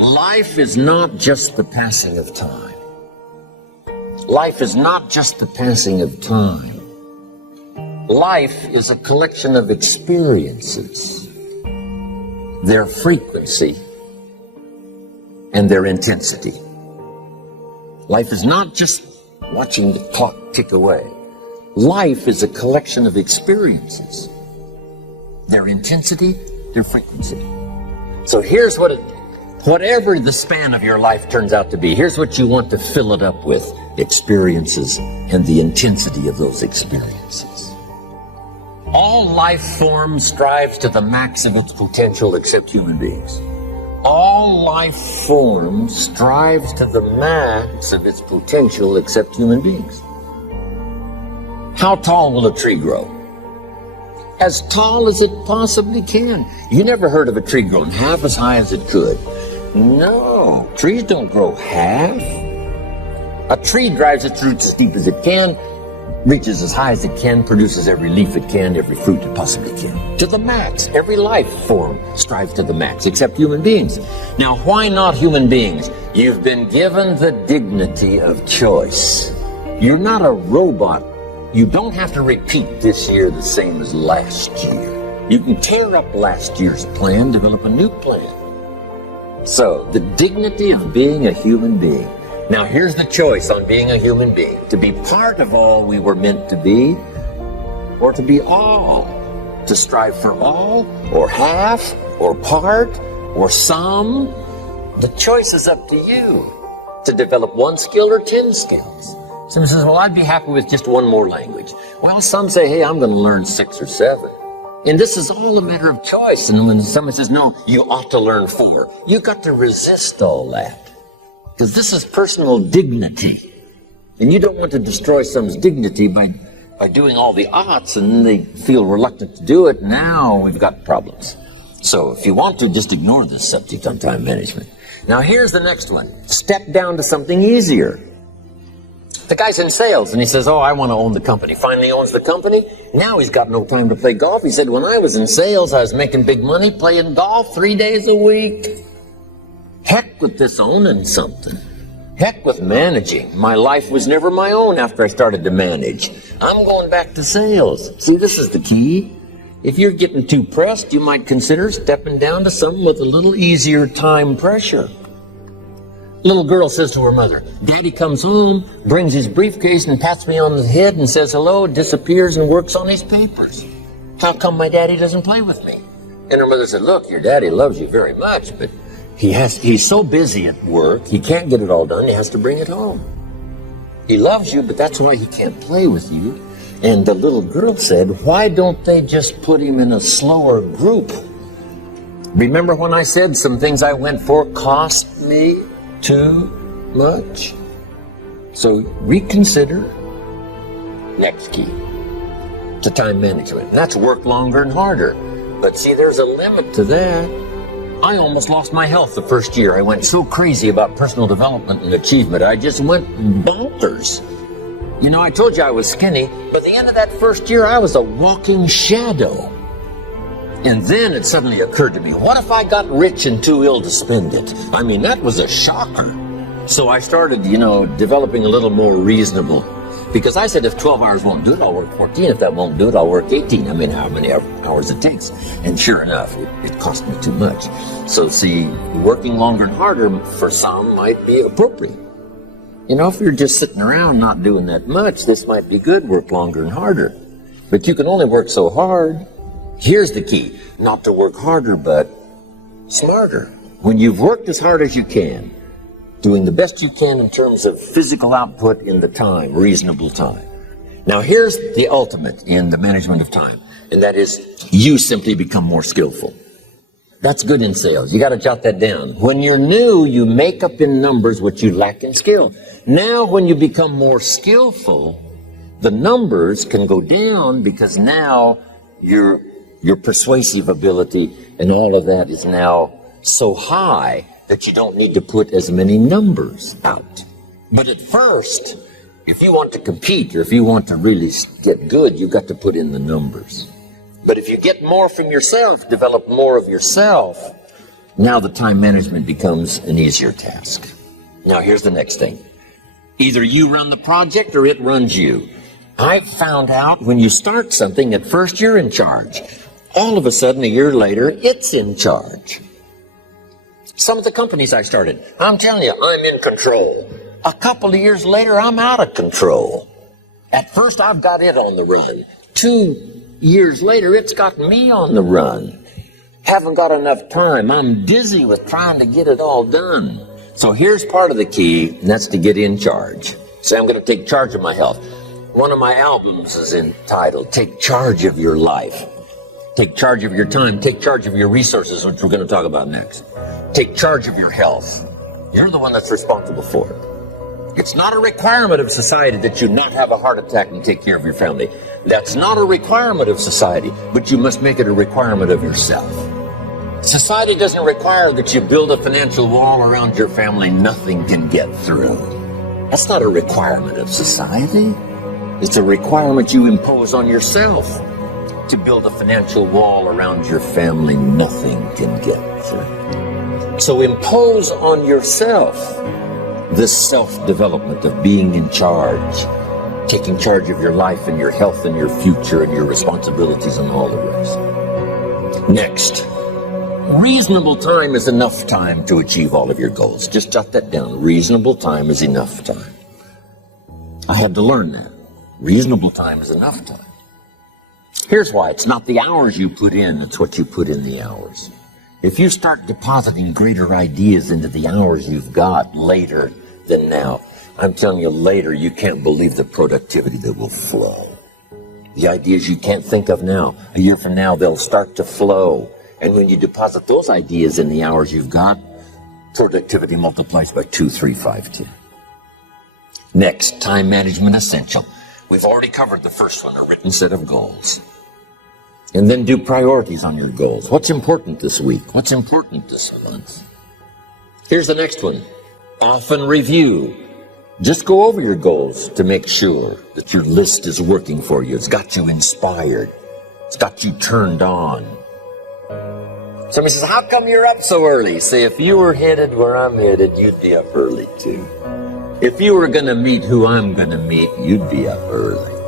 Life is not just the passing of time. Life is not just the passing of time. Life is a collection of experiences, their frequency, and their intensity. Life is not just watching the clock tick away. Life is a collection of experiences, their intensity, their frequency. So here's whatever the span of your life turns out to be, here's what you want to fill it up with: experiences and the intensity of those experiences. All life form strives to the max of its potential except human beings. All life form strives to the max of its potential except human beings. How tall will a tree grow? As tall as it possibly can. You never heard of a tree growing half as high as it could. No, trees don't grow half. A tree drives its roots as deep as it can, reaches as high as it can, produces every leaf it can, every fruit it possibly can. To the max. Every life form strives to the max, except human beings. Now, why not human beings? You've been given the dignity of choice. You're not a robot. You don't have to repeat this year the same as last year. You can tear up last year's plan, develop a new plan. So, the dignity of being a human being. Now, here's the choice on being a human being: to be part of all we were meant to be, or to be all. To strive for all, or half, or part, or some. The choice is up to you. To develop one skill or 10 skills. Someone says, well, I'd be happy with just one more language. Well, some say, hey, I'm going to learn 6 or 7. And this is all a matter of choice. And when someone says, no, you ought to learn 4, you've got to resist all that. Because this is personal dignity. And you don't want to destroy someone's dignity by doing all the oughts, and then they feel reluctant to do it. Now we've got problems. So if you want to, just ignore this subject on time management. Now here's the next one. Step down to something easier. The guy's in sales, and he says, oh, I want to own the company. Finally owns the company. Now he's got no time to play golf. He said, when I was in sales, I was making big money playing golf 3 days a week. Heck with this owning something. Heck with managing. My life was never my own after I started to manage. I'm going back to sales. See, this is the key. If you're getting too pressed, you might consider stepping down to something with a little easier time pressure. Little girl says to her mother, Daddy comes home, brings his briefcase and pats me on the head and says hello, disappears and works on his papers. How come my daddy doesn't play with me? And her mother said, look, your daddy loves you very much, but he's so busy at work, he can't get it all done, he has to bring it home. He loves you, but that's why he can't play with you. And the little girl said, why don't they just put him in a slower group? Remember when I said some things I went for cost me too much? So reconsider. Next key to time management. That's work longer and harder. But see, there's a limit to that. I almost lost my health the first year. I went so crazy about personal development and achievement. I just went bonkers. You know, I told you I was skinny. By the end of that first year, I was a walking shadow. And then it suddenly occurred to me, what if I got rich and too ill to spend it? I mean, that was a shocker. So I started, developing a little more reasonable. Because I said, if 12 hours won't do it, I'll work 14. If that won't do it, I'll work 18. I mean, how many hours it takes. And sure enough, it cost me too much. So see, working longer and harder for some might be appropriate. If you're just sitting around not doing that much, this might be good, work longer and harder. But you can only work so hard. Here's the key, not to work harder, but smarter. When you've worked as hard as you can, doing the best you can in terms of physical output in the time, reasonable time. Now here's the ultimate in the management of time, and that is you simply become more skillful. That's good in sales. You got to jot that down. When you're new, you make up in numbers what you lack in skill. Now when you become more skillful, the numbers can go down because now your persuasive ability and all of that is now so high that you don't need to put as many numbers out. But at first, if you want to compete or if you want to really get good, you've got to put in the numbers. But if you get more from yourself, develop more of yourself, Now the time management becomes an easier task. Now here's the next thing. Either you run the project or it runs you. I've found out when you start something, at first you're in charge. All of a sudden, a year later, it's in charge. Some of the companies I started, I'm telling you, I'm in control. A couple of years later, I'm out of control. At first, I've got it on the run. 2 years later, it's got me on the run. Haven't got enough time. I'm dizzy with trying to get it all done. So here's part of the key, and that's to get in charge. Say, I'm going to take charge of my health. One of my albums is entitled, Take Charge of Your Life. Take charge of your time. Take charge of your resources, which we're going to talk about next. Take charge of your health. You're the one that's responsible for it. It's not a requirement of society that you not have a heart attack and take care of your family. That's not a requirement of society, but you must make it a requirement of yourself. Society doesn't require that you build a financial wall around your family nothing can get through. That's not a requirement of society. It's a requirement you impose on yourself to build a financial wall around your family nothing can get through. So impose on yourself this self-development of being in charge, taking charge of your life and your health and your future and your responsibilities and all the rest. Next, reasonable time is enough time to achieve all of your goals. Just jot that down. Reasonable time is enough time. I had to learn that. Reasonable time is enough time. Here's why. It's not the hours you put in, it's what you put in the hours. If you start depositing greater ideas into the hours you've got later than now, I'm telling you, later you can't believe the productivity that will flow. The ideas you can't think of now, a year from now, they'll start to flow. And when you deposit those ideas in the hours you've got, productivity multiplies by 2, 3, 5, 10. Next, time management essential. We've already covered the first one, a written set of goals. And then do priorities on your goals. What's important this week? What's important this month? Here's the next one. Often review. Just go over your goals to make sure that your list is working for you. It's got you inspired. It's got you turned on. Somebody says, how come you're up so early? Say, if you were headed where I'm headed, you'd be up early too. If you were going to meet who I'm going to meet, you'd be up early.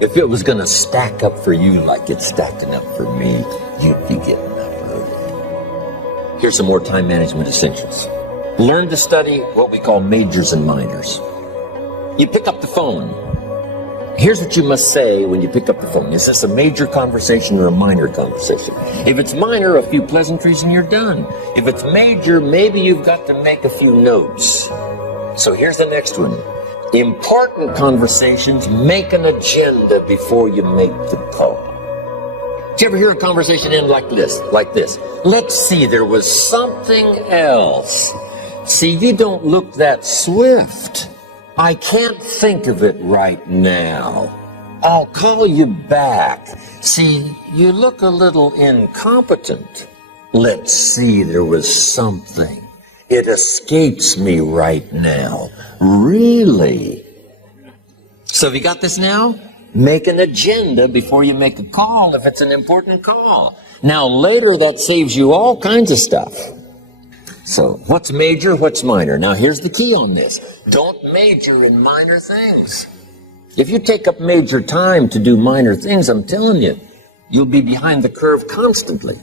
If it was going to stack up for you like it's stacking up for me, you'd be getting up early. Here's some more time management essentials. Learn to study what we call majors and minors. You pick up the phone. Here's what you must say when you pick up the phone. Is this a major conversation or a minor conversation? If it's minor, a few pleasantries and you're done. If it's major, maybe you've got to make a few notes. So here's the next one. Important conversations, make an agenda before you make the call. Did you ever hear a conversation end like this? Let's see, there was something else. See, you don't look that swift. I can't think of it right now. I'll call you back. See, you look a little incompetent. Let's see, there was something. It escapes me right now. Really? So have you got this now? Make an agenda before you make a call if it's an important call. Now later that saves you all kinds of stuff. So what's major, what's minor? Now here's the key on this. Don't major in minor things. If you take up major time to do minor things, I'm telling you, you'll be behind the curve constantly.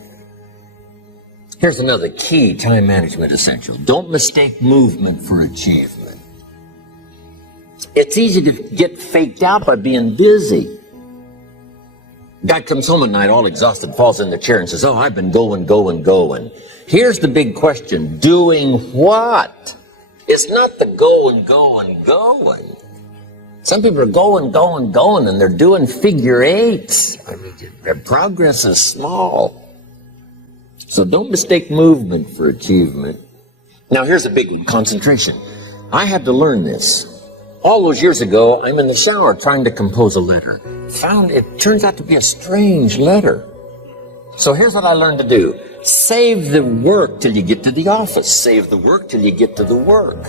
Here's another key time management essential. Don't mistake movement for achievement. It's easy to get faked out by being busy. Guy comes home at night all exhausted, falls in the chair and says, oh, I've been going. Here's the big question. Doing what? It's not the going. Some people are going, and they're doing figure eights. I mean, their progress is small. So don't mistake movement for achievement. Now here's a big one, concentration. I had to learn this. All those years ago, I'm in the shower trying to compose a letter. Found it turns out to be a strange letter. So here's what I learned to do. Save the work till you get to the office. Save the work till you get to the work.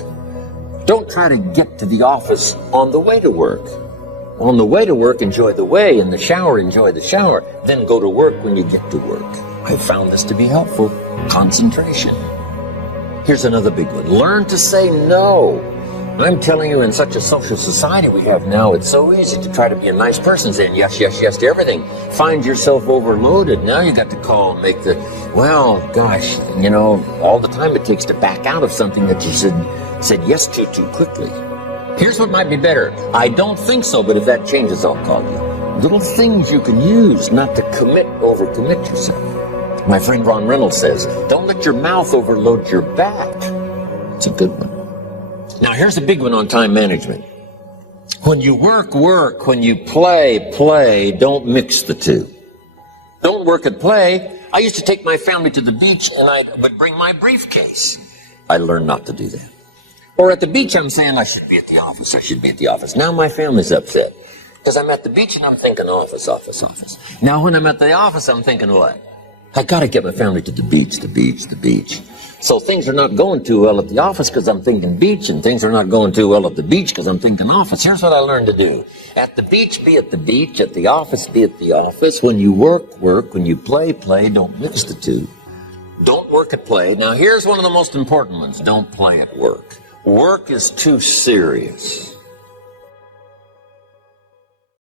Don't try to get to the office on the way to work. On the way to work, enjoy the way. In the shower, enjoy the shower. Then go to work when you get to work. I found this to be helpful. Concentration. Here's another big one. Learn to say no. I'm telling you, in such a social society we have now, it's so easy to try to be a nice person, saying yes, yes, yes to everything. Find yourself overloaded. Now you got to call and make the, well, gosh, you know, all the time it takes to back out of something that you said yes to too quickly. Here's what might be better. I don't think so, but if that changes, I'll call you. Little things you can use not to overcommit yourself. My friend Ron Reynolds says, don't let your mouth overload your back. It's a good one. Now, here's a big one on time management. When you work, work. When you play, play. Don't mix the two. Don't work and play. I used to take my family to the beach and I would bring my briefcase. I learned not to do that. Or at the beach, I'm saying I should be at the office. I should be at the office. Now my family's upset because I'm at the beach and I'm thinking office, office, office. Now when I'm at the office, I'm thinking what? I got to get my family to the beach, the beach, the beach. So things are not going too well at the office because I'm thinking beach, and things are not going too well at the beach because I'm thinking office. Here's what I learned to do. At the beach, be at the beach. At the office, be at the office. When you work, work. When you play, play. Don't mix the two. Don't work at play. Now, here's one of the most important ones. Don't play at work. Work is too serious.